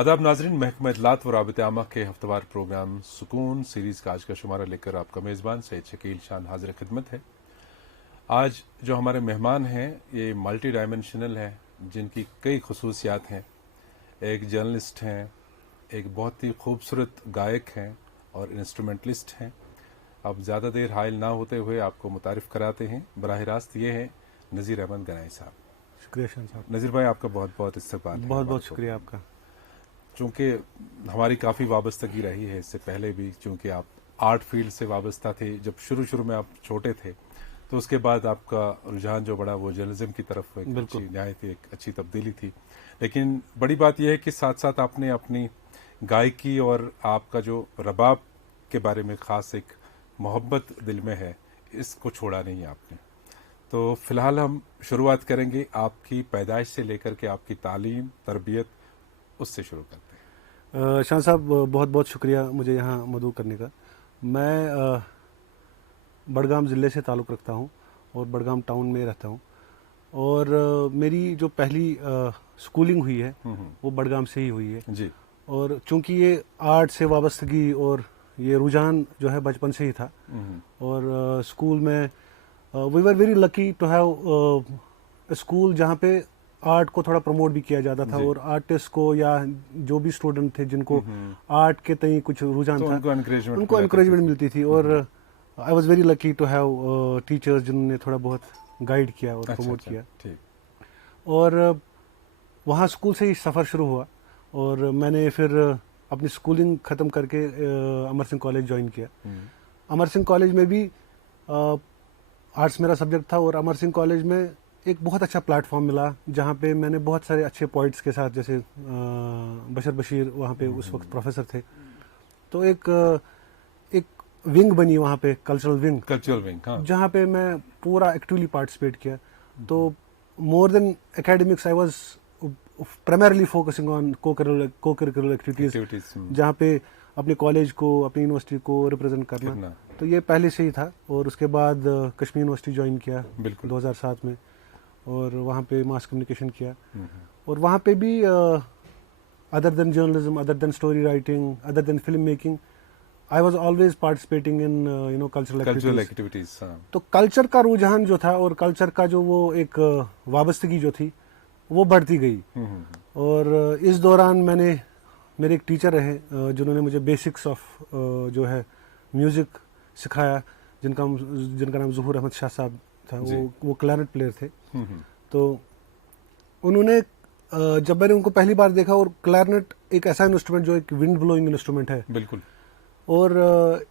आदाब नाजरीन, महकमा इत्तलात व राबिता आमा के हफ्तेवार प्रोग्राम सुकून सीरीज़ का आज का शुमारा लेकर आपका मेज़बान सैयद शकील शान हाजिर खिदमत है। आज जो हमारे मेहमान हैं ये मल्टी डायमेंशनल हैं, जिनकी कई खसूसियात हैं। एक जर्नलिस्ट हैं, एक बहुत ही खूबसूरत गायक हैं और इंस्ट्रूमेंटलिस्ट हैं। अब ज़्यादा देर हायल ना होते हुए आपको मुतारिफ़ कराते हैं। बराह रास्त ये हैं नज़ीर अहमद गनाई साहब। शुक्रिया शान साहब। नज़ीर भाई, आपका बहुत बहुत इस्तकबाल है। बहुत बहुत शुक्रिया आपका। चूँकि हमारी काफ़ी वाबस्तगी रही है इससे पहले भी, चूँकि आप आर्ट फील्ड से वाबस्ता थे जब शुरू में आप छोटे थे, तो उसके बाद आपका रुझान जो बढ़ा वो जर्नलिज्म की तरफ एक अच्छी तब्दीली थी। लेकिन बड़ी बात यह है कि साथ साथ आपने अपनी गायकी और आपका जो रबाब के बारे में ख़ास एक मोहब्बत दिल में है, इसको छोड़ा नहीं आपने। तो फ़िलहाल हम शुरुआत करेंगे आपकी पैदाइश से लेकर के आपकी तालीम तरबियत, उससे शुरू करते हैं। शान साहब, बहुत बहुत शुक्रिया मुझे यहाँ मदऊ करने का। मैं बड़गाम ज़िले से ताल्लुक़ रखता हूँ और बड़गाम टाउन में रहता हूँ। और मेरी जो पहली स्कूलिंग हुई है वो बड़गाम से ही हुई है जी। और चूँकि ये आर्ट से वाबस्तगी और ये रुझान जो है बचपन से ही था। और स्कूल में we were very lucky to have school जहाँ पे आर्ट को थोड़ा प्रमोट भी किया जाता था और आर्टिस्ट को या जो भी स्टूडेंट थे जिनको आर्ट के तई कुछ रुझान था उनको एनकरेजमेंट मिलती थी। और I was very lucky to have teachers जिन्होंने थोड़ा बहुत गाइड किया और प्रमोट किया। और वहाँ स्कूल से ही सफ़र शुरू हुआ और मैंने फिर अपनी स्कूलिंग ख़त्म करके अमर सिंह कॉलेज ज्वाइन किया। अमर सिंह कॉलेज में भी आर्ट्स मेरा सब्जेक्ट था और अमर सिंह कॉलेज में एक बहुत अच्छा प्लेटफॉर्म मिला जहाँ पे मैंने बहुत सारे अच्छे पोइट्स के साथ, जैसे बशर बशीर वहाँ पे उस वक्त प्रोफेसर थे, तो एक विंग बनी वहाँ पे, कल्चरल विंग, हाँ। जहाँ पे मैं पूरा एक्टिवली पार्टिसिपेट किया। तो more than academics I was primarily focusing on co-curricular activities, जहाँ पे अपने कॉलेज को, अपनी यूनिवर्सिटी को रिप्रेजेंट करना। तो ये पहले से ही था। और उसके बाद कश्मीर यूनिवर्सिटी ज्वाइन किया 2007 में और वहाँ पे मास कम्युनिकेशन किया। और वहाँ पे भी other than journalism, other than story writing, other than film making, I was always participating in cultural activities. तो कल्चर का रुझान जो था और कल्चर का जो वो एक वाबस्तगी जो थी वो बढ़ती गई। और इस दौरान मेरे एक टीचर रहे जिन्होंने मुझे बेसिक्स ऑफ जो है म्यूज़िक सिखाया, जिनका नाम ज़ुहूर अहमद शाह साहब था। वो क्लैरिनेट प्लेयर थे। तो उन्होंने जब मैंने उनको पहली बार देखा, और क्लैरिनेट एक ऐसा इंस्ट्रूमेंट जो एक विंड ब्लोइंग इंस्ट्रूमेंट है, बिल्कुल, और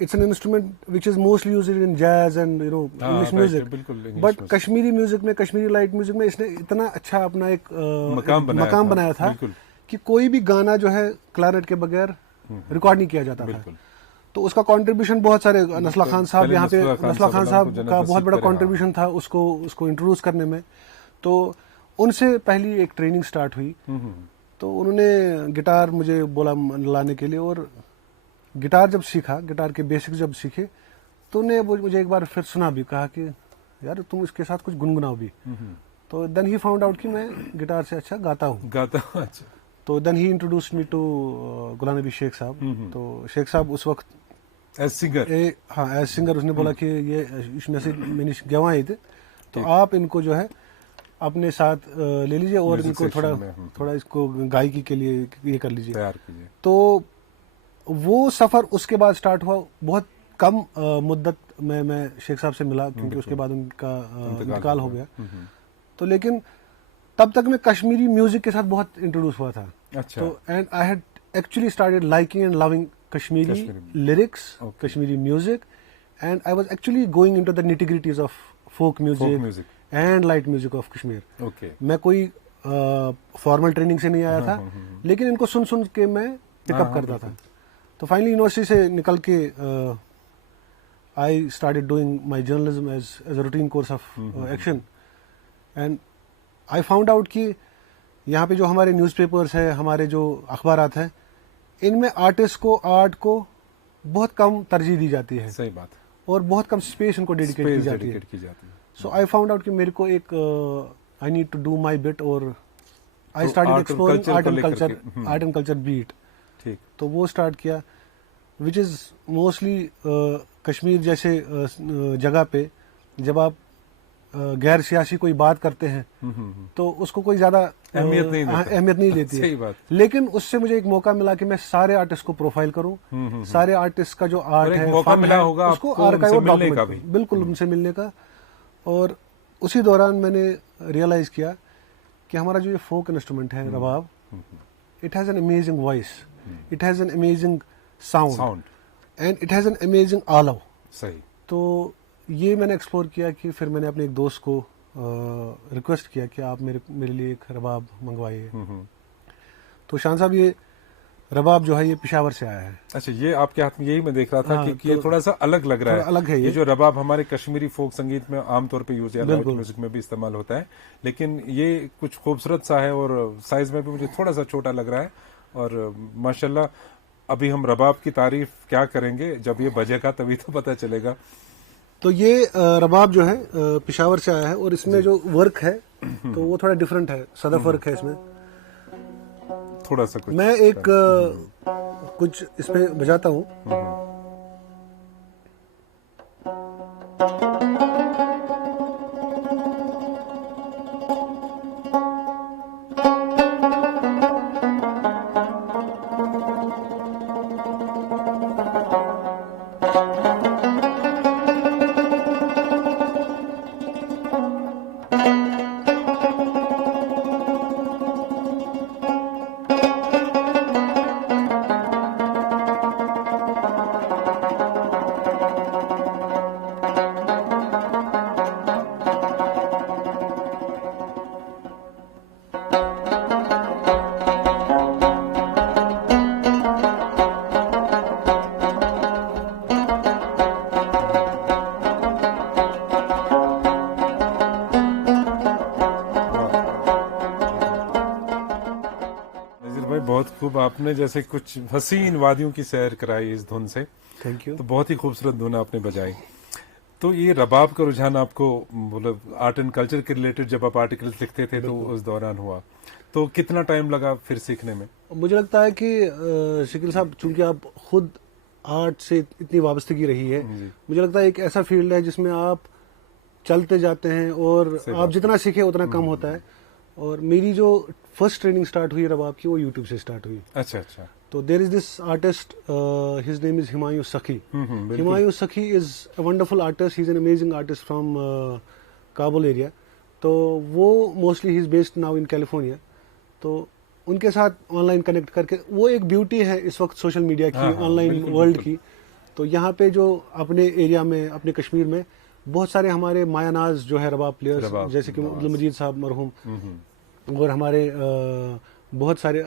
it's an instrument which is mostly used in jazz and English music. But Kashmiri music में, कश्मीरी लाइट म्यूजिक में इसने इतना अच्छा अपना एक मकाम बनाया था कि कोई भी गाना जो है क्लैरिनेट के बगैर रिकॉर्ड नहीं किया जाता था। तो उसका कंट्रीब्यूशन बहुत सारे, नस्ला खान साहब यहाँ पे, नस्ला खान साहब का बहुत बड़ा कंट्रीब्यूशन था उसको इंट्रोड्यूस करने में। तो उनसे पहली एक ट्रेनिंग स्टार्ट हुई। तो उन्होंने गिटार मुझे बोला लाने के लिए, और गिटार जब सीखा, गिटार के बेसिक्स जब सीखे, तो उन्हें मुझे एक बार फिर सुना भी, कहा कि यार तुम इसके साथ कुछ गुनगुनाओ भी। तो देन ही फाउंड आउट कि मैं गिटार से अच्छा गाता हूँ। अच्छा। तो then he introduced me to Ghulam Nabi Sheikh साहब। तो शेख साहब उस वक्त एज सिंगर उसने बोला कि ये इसमें से मैंने गवाए थे, तो आप इनको जो है अपने साथ ले लीजिए और इनको थोड़ा इसको गायकी के लिए ये कर लीजिए, तैयार कीजिए। तो वो सफ़र उसके बाद स्टार्ट हुआ। बहुत कम मुद्दत में मैं शेख साहब से मिला, क्योंकि उसके बाद उनका इंतकाल हो गया। तो लेकिन तब तक मैं कश्मीरी म्यूजिक के साथ बहुत इंट्रोड्यूस हुआ था। अच्छा। तो and I had actually started liking and loving Kashmiri lyrics, Kashmiri music, and I was actually going into the nitty-gritties of folk music and light music of Kashmir. Okay. मैं कोई formal training से नहीं आया था, लेकिन इनको सुन के मैं पिकअप करता था। तो फाइनली यूनिवर्सिटी से निकल के I started doing my journalism as a routine course of action, and I found out कि यहाँ पे जो हमारे न्यूज़पेपर्स है, हमारे जो अखबारात हैं, इनमें आर्टिस्ट को, आर्ट को बहुत कम तरजीह दी जाती है। सही बात। और बहुत कम स्पेस उनको डेडिकेट की जाती है। सो आई फाउंड आउट कि मेरे को एक I need to do my bit और आई स्टार्टेड art और एक्सप्लोरिंग culture को लेकर के, आर्ट एंड कल्चर बीट, ठीक। तो वो स्टार्ट किया, विच इज़ मोस्टली कश्मीर जैसे जगह पे जब आप गैर सियासी कोई बात करते हैं तो उसको कोई ज़्यादा अहमियत नहीं देता। अहमियत नहीं देती सही है। बात। लेकिन उससे मुझे एक मौका मिला कि मैं सारे आर्टिस्ट को प्रोफाइल करूं, सारे आर्टिस्ट का जो आर्ट और एक है, मौका फन मिला है, होगा उसको आपको आर्काइव उनसे और मिलने का डॉक्यूमेंट, बिल्कुल उनसे मिलने का। और उसी दौरान मैंने रियलाइज़ किया कि हमारा जो ये फोक इंस्ट्रूमेंट है rabab, it has an amazing voice, it has an amazing sound sound, and it has an amazing allure. सही। तो ये मैंने एक्सप्लोर किया कि फिर मैंने अपने एक दोस्त को रिक्वेस्ट किया कि आप मेरे लिए एक रबाब मंगवाइए। तो शान साहब, ये रबाब जो है ये पेशावर से आया है। अच्छा, ये आपके हाथ में, यही मैं देख रहा था हाँ, कि ये तो थोड़ा सा अलग लग रहा है। थोड़ा अलग है ये। जो रबाब हमारे कश्मीरी फोक संगीत में आमतौर पे यूज या लाइट बिल्कुल। म्यूजिक में भी इस्तेमाल होता है, लेकिन ये कुछ खूबसूरत सा है और साइज में भी मुझे थोड़ा सा छोटा लग रहा है। और माशाल्लाह, अभी हम रबाब की तारीफ क्या करेंगे, जब ये बजेगा तभी तो पता चलेगा। तो ये रबाब जो है पेशावर से आया है, और इसमें जो वर्क है तो वो थोड़ा डिफरेंट है, सदफ वर्क है इसमें। थोड़ा सा कुछ मैं एक कुछ इसमें बजाता हूँ। बहुत खूब, आपने जैसे कुछ हसीन वादियों की सैर कराई इस धुन से। Thank you. तो बहुत ही खूबसूरत धुन आपने बजाई। तो ये रबाब का रुझान आपको मतलब आर्ट एंड कल्चर के रिलेटेड जब आप आर्टिकल्स लिखते थे तो उस दौरान हुआ, तो कितना टाइम लगा फिर सीखने में? मुझे लगता है कि शकील साहब, चूंकि आप खुद आर्ट से इतनी वाबस्तगी रही है, मुझे लगता है एक ऐसा फील्ड है जिसमें आप चलते जाते हैं और आप जितना सीखे उतना कम होता है। और मेरी जो फर्स्ट ट्रेनिंग स्टार्ट हुई रबाब की, वो यूट्यूब से स्टार्ट हुई। अच्छा अच्छा। तो there is this artist, his name is Humayun Sakhi. Humayun Sakhi is a wonderful artist, he is an amazing artist from Kabul area. तो वो mostly he is based now in California. तो उनके साथ ऑनलाइन कनेक्ट करके, वो एक ब्यूटी है इस वक्त सोशल मीडिया की, ऑनलाइन वर्ल्ड की। तो यहाँ पे जो अपने एरिया में, अपने कश्मीर में बहुत सारे हमारे मायानाज जो है रबाब प्लेयर्स, जैसे कि अब्दुल मजीद साहब मरहूम, और हमारे बहुत सारे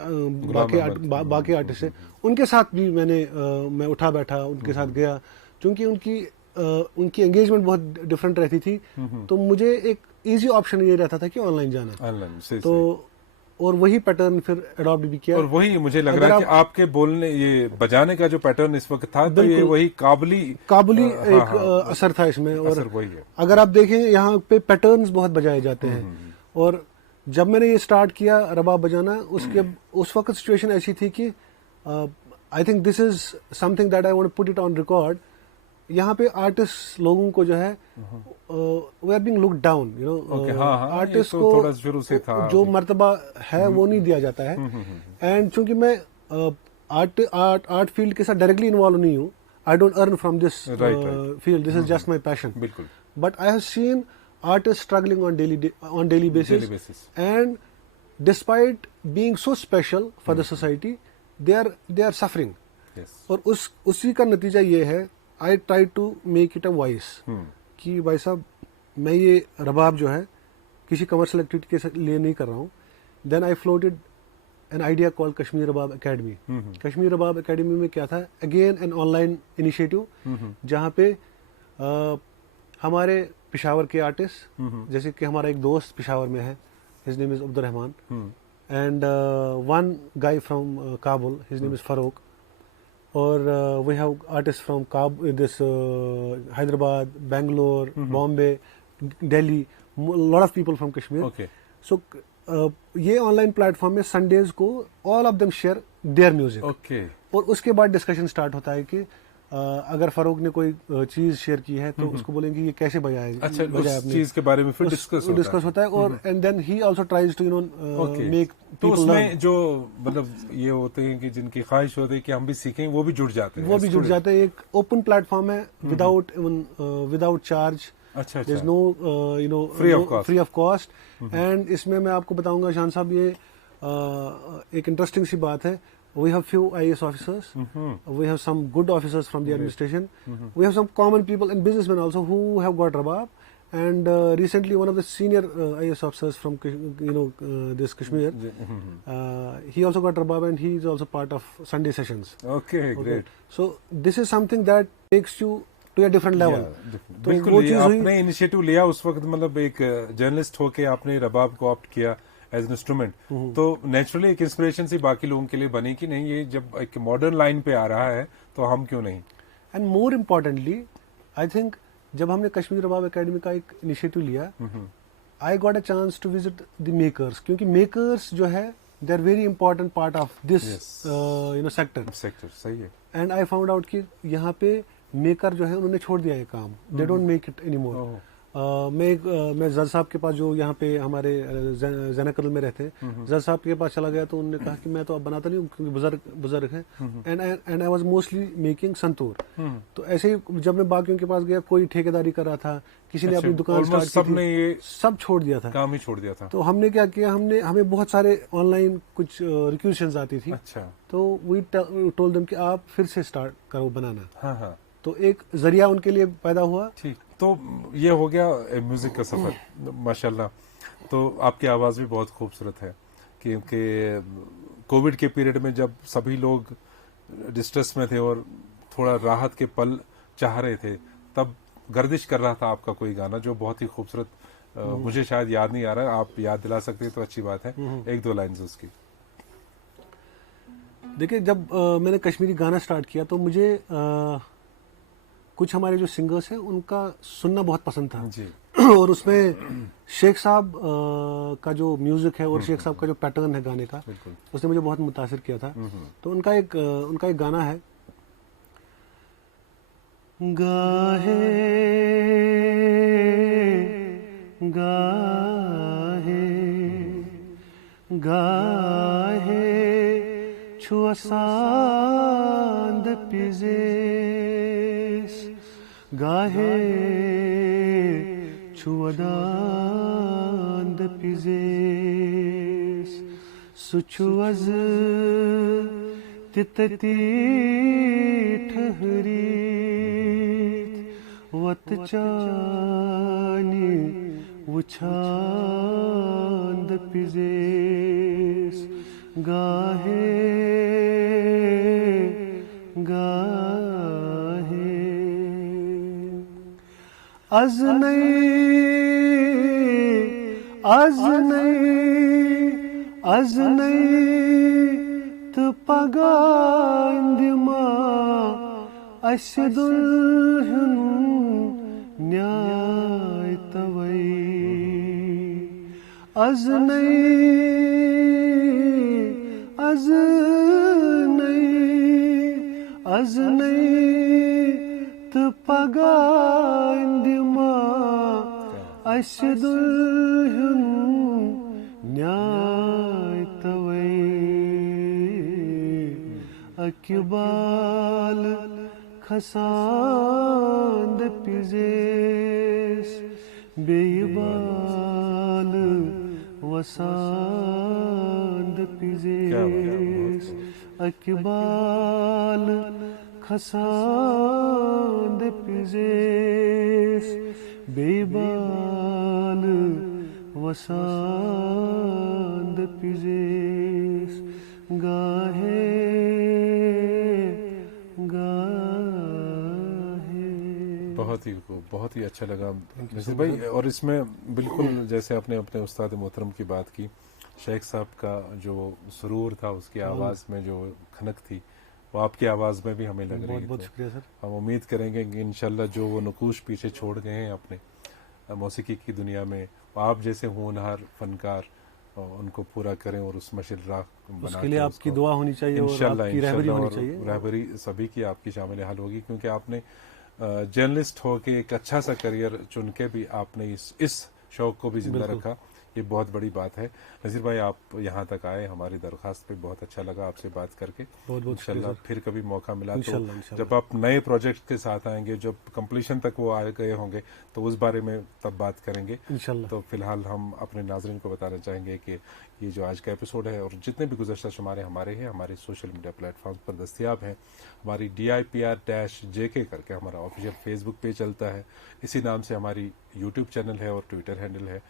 बाकी आर्टिस्ट हैं, उनके साथ भी मैं उठा बैठा, उनके साथ गया। क्योंकि उनकी एंगेजमेंट बहुत डिफरेंट रहती थी, तो मुझे एक इजी ऑप्शन ये रहता था कि ऑनलाइन जाना। तो और वही पैटर्न फिर अडॉप्ट भी किया। और वही मुझे लग रहा है कि आपके बोलने, ये बजाने का जो पैटर्न इस वक्त था, तो ये वही काबुली एक असर था इसमें। और वही है। अगर आप देखें, यहाँ पे पैटर्न्स बहुत बजाए जाते हैं। और जब मैंने ये स्टार्ट किया रबाब बजाना, उस वक्त सिचुएशन ऐसी थी कि I think this is something that I want put it on record. यहाँ पे आर्टिस्ट लोगों को जो है we are being look down, you know. Artist को थोड़ा शुरू से था, जो मर्तबा है वो नहीं दिया जाता है। एंड चूंकि मैं आर्ट फील्ड के साथ डायरेक्टली इन्वॉल्व नहीं हूँ, I don't earn from this field, this is just my passion. बिल्कुल। But I have seen artists struggling on daily basis, and despite being so special for the society, they are suffering. Yes. और उसी का नतीजा ये है, I try to make it a voice, कि भाई साहब, मैं ये रबाब जो है किसी कमर्शियल एक्टिविटी के लिए नहीं कर रहा हूँ। Then I floated an idea called Kashmir rabab Academy. Kashmir rabab Academy में क्या था, अगेन एन ऑनलाइन इनिशिएटिव, जहाँ पे हमारे पेशावर के आर्टिस्ट, जैसे कि हमारा एक दोस्त पेशावर में है, his name is Abdul Rahman, and one guy from Kabul, his name is Farooq, और we have artist from this Hyderabad, Bangalore, Bombay, Delhi, lot of people from Kashmir. Okay. So ये ऑनलाइन प्लेटफॉर्म में संडेज को all of them share their music, okay. और उसके बाद discussion start होता है कि अगर फारूक ने कोई चीज शेयर की है तो उसको बोलेंगे ये कैसे बजाया अच्छा, बजाया उस चीज के बारे में फिर डिस्कस होता है, और and then he also tries to okay. Make तो पीपल उसमें जो मतलब ये होते हैं कि जिनकी ख्वाहिश होती है कि हम भी सीखें, वो भी जुड़ जाते हैं, वो भी जुड़ जाते हैं। एक ओपन प्लेटफॉर्म है विदाउट चार्ज, अच्छा देयर इज अच्छा, no free of cost. And इसमें मैं आपको बताऊंगा शान साहब, ये एक इंटरेस्टिंग सी बात है। We have few IAS officers. We have some good officers from the administration. We have some common people and businessmen also who have got Rabab. And recently, one of the senior IAS officers from this Kashmir, he also got Rabab, and he is also part of Sunday sessions. Okay, great. So this is something that takes you to a different level. तो बिल्कुल, वो ये चीज़ हुई। आपने initiative लिया उस वक्त, मतलब एक जर्नलिस्ट होके आपने रबाब को ऑप्ट किया एज एन इंस्ट्रूमेंट, तो नेचुरली एक इंस्पिरेशन सी बाकी लोगों के लिए बनी कि नहीं, ये जब एक मॉडर्न लाइन पे आ रहा है तो हम क्यों नहीं। And more importantly, I think जब हमने कश्मीर रबाब एकेडमी का एक इनिशिएटिव लिया, I got a chance to visit the makers, क्योंकि मेकर्स जो है they are very important part of this sector. सही है। एंड आई फाउंड आउट कि यहाँ पे मेकर जो है उन्होंने छोड़ दिया ये काम, they don't make it any more. मैं जज साहब के पास, जो यहाँ पे हमारे जैनकल में रहते हैं, जज साहब के पास चला गया तो उन्होंने कहा कि मैं तो अब बनाता नहीं हूँ क्योंकि बुजुर्ग है, and I was mostly making santoor. तो ऐसे ही जब मैं बाकियों के पास गया, कोई ठेकेदारी कर रहा था, किसी ने अपनी दुकान स्टार्ट की थी, ये सब छोड़ दिया था, काम ही छोड़ दिया था। तो हमने क्या किया, हमें बहुत सारे ऑनलाइन कुछ रिक्वेशंस आती थी। अच्छा। तो वी टोल्ड देम कि आप फिर से स्टार्ट करो बनाना। हाँ हाँ, तो एक जरिया उनके लिए पैदा हुआ। ठीक। तो ये हो गया म्यूजिक का सफर, माशाल्लाह। तो आपकी आवाज़ भी बहुत खूबसूरत है, क्योंकि कोविड के पीरियड में जब सभी लोग डिस्ट्रेस में थे और थोड़ा राहत के पल चाह रहे थे, तब गर्दिश कर रहा था आपका कोई गाना जो बहुत ही खूबसूरत, मुझे शायद याद नहीं आ रहा है, आप याद दिला सकते हैं तो अच्छी बात है, एक दो लाइन्स उसकी। देखिए, जब मैंने कश्मीरी गाना स्टार्ट किया तो मुझे कुछ हमारे जो सिंगर्स हैं उनका सुनना बहुत पसंद था जी। और उसमें शेख साहब का जो म्यूजिक है और शेख साहब का जो पैटर्न है गाने का, उसने मुझे बहुत मुतासिर किया था। तो उनका एक गाना है, गाहे गाहे गाहे छुअसांद पिजेस, गाहे छुअदांद पिजेस, सुछुअज तितती ठहरीत, वत चानी वुछांद पिजेस, गाहे गाहे az nay tu pagandima asidulhun nyay tavai, az nay tu pagandima asidulhun nyay tavai, akbal khasand pizes, beibal wasand pizes, akbal खसांद पिजेस, बेबाल वसांद पिजेस, गाहे गाहे। बहुत ही अच्छा लगा मिसिर भाई। और इसमें बिल्कुल जैसे आपने अपने उस्ताद मोहतरम की बात की, शेख साहब का जो सुरूर था, उसकी आवाज़ में जो खनक थी, वो आपकी आवाज़ में भी हमें लग रही है। बहुत बहुत शुक्रिया सर। हम उम्मीद करेंगे कि इंशाल्लाह जो वो नकूश पीछे छोड़ गए हैं अपने मौसीकी की दुनिया में, आप जैसे होनहार फनकार उनको पूरा करें और उस मशीन राह बना उसके लिए आपकी दुआ होनी चाहिए और इंशाल्लाह आपकी रहबरी इंशाल्लाह होनी और चाहिए। रहबरी सभी की आपकी शामिल हाल होगी, क्योंकि आपने जर्नलिस्ट होके एक अच्छा सा करियर चुन के भी आपने इस शौक को भी जिंदा बिल्कुल। रखा, ये बहुत बड़ी बात है। नज़ीर भाई, आप यहाँ तक आए, हमारी दरख्वास्त पे बहुत अच्छा लगा आपसे बात करके। बहुत बहुत शुक्रिया इंशाल्लाह सर। फिर कभी मौका मिला तो इंशाल्लाह इंशाल्लाह। जब आप नए प्रोजेक्ट के साथ आएंगे, जब कंप्लीशन तक वो आ गए होंगे, तो उस बारे में तब बात करेंगे। इंशाल्लाह। तो फिलहाल हम अपने नाजरीन को बताना चाहेंगे कि ये जो आज का एपिसोड है और जितने भी गुज़श्ता शुमारे हमारे हैं, हमारे सोशल मीडिया प्लेटफॉर्म पर दस्तियाब हैं। हमारी DIPR-JK करके हमारा ऑफिशियल फेसबुक पेज चलता है, इसी नाम से हमारी यूट्यूब चैनल है और ट्विटर हैंडल है।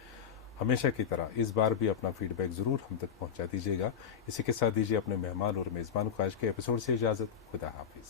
हमेशा की तरह इस बार भी अपना फीडबैक ज़रूर हम तक पहुंचा दीजिएगा। इसी के साथ दीजिए अपने मेहमान और मेज़बान को आज के एपिसोड से इजाज़त। खुदा हाफिज़।